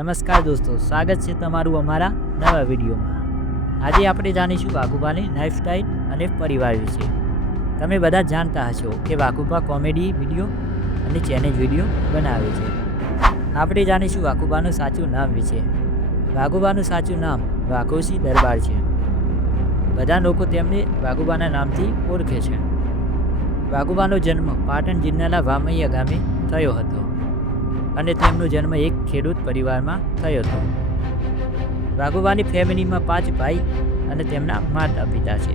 નમસ્કાર દોસ્તો, સ્વાગત છે તમારું અમારા નવા વિડીયોમાં। આજે આપણે જાણીશું વાઘુબાની લાઈફસ્ટાઈલ અને પરિવાર વિશે। તમે બધા જાણતા હશો કે વાઘુબા કોમેડી વિડીયો અને ચેલેન્જ વિડીયો બનાવે છે। આપણે જાણીશું વાઘુબાનું સાચું નામ વિશે। વાઘુબાનું સાચું નામ વાઘોશી દરબાર છે। બધા લોકો તેમને વાઘુબાના નામથી ઓળખે છે। વાઘુબાનો જન્મ પાટણ જિલ્લાના વામૈયા ગામે થયો હતો અને તેમનો જન્મ એક ખેડૂત પરિવારમાં થયો હતો। વાઘુબાની ફેમિલીમાં 5 ભાઈ અને તેમના માતા પિતા છે।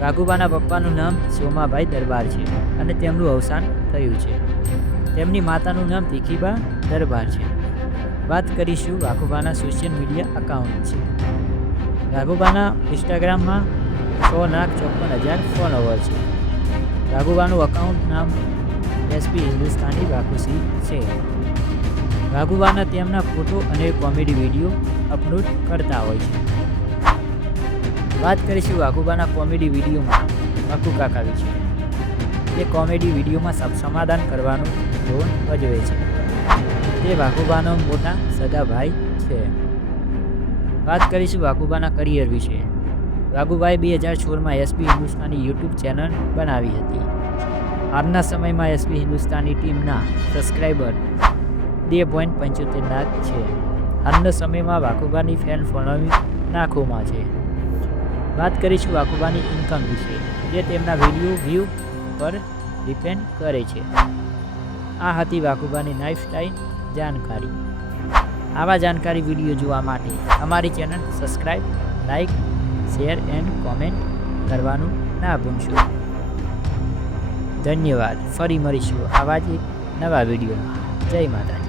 વાઘુબાના પપ્પાનું નામ સોમાભાઈ દરબાર છે અને તેમનું અવસાન થયું છે। તેમની માતાનું નામ ભીખીબા દરબાર છે। વાત કરીશું વાઘુબાના સોશિયલ મીડિયા અકાઉન્ટ છે। વાઘુબાના ઇન્સ્ટાગ્રામમાં 6,54,000 ફોલોવર છે। વાઘુબાનું અકાઉન્ટ નામ એસપી હિન્દુસ્તાની વાઘોશી છે। વાઘુબાના તેમના ફોટો અને કોમેડી વિડીયો અપલોડ કરતા હોય છે। વાત કરીશું વાઘુબાના કોમેડી વિડીયોમાં મક્કુ કાકા વિશે। તે કોમેડી વિડીયોમાં સમાધાન કરવાનો રોલ ભજવે છે। તે વાઘુબાનો મોટા સગા ભાઈ છે। વાત કરીશું વાઘુબાના કરિયર વિશે। વાઘુબાએ 2016માં એસપી હિન્દુસ્તાની યુટ્યુબ ચેનલ બનાવી હતી। હાલના સમયમાં એસપી હિન્દુસ્તાની ટીમના સબસ્ક્રાઈબર 2.75 લાખ છે। હાલના સમયમાં વાઘુબાની ફેન ફોલોઈંગ લાખોમાં છે। વાત કરીશું વાઘુબાની ઇન્કમ વિશે, જે તેમના વિડીયો વ્યૂ પર ડિપેન્ડ કરે છે। આ હતી વાઘુબાની લાઈફસ્ટાઈલ જાણકારી। આવા જાણકારી વિડીયો જોવા માટે અમારી channel subscribe, like, share and comment કરવાનું ના ભૂલશો। ધન્યવાદ। ફરી મળીશું આવા જ એક નવા વિડીયોમાં। જય માતા।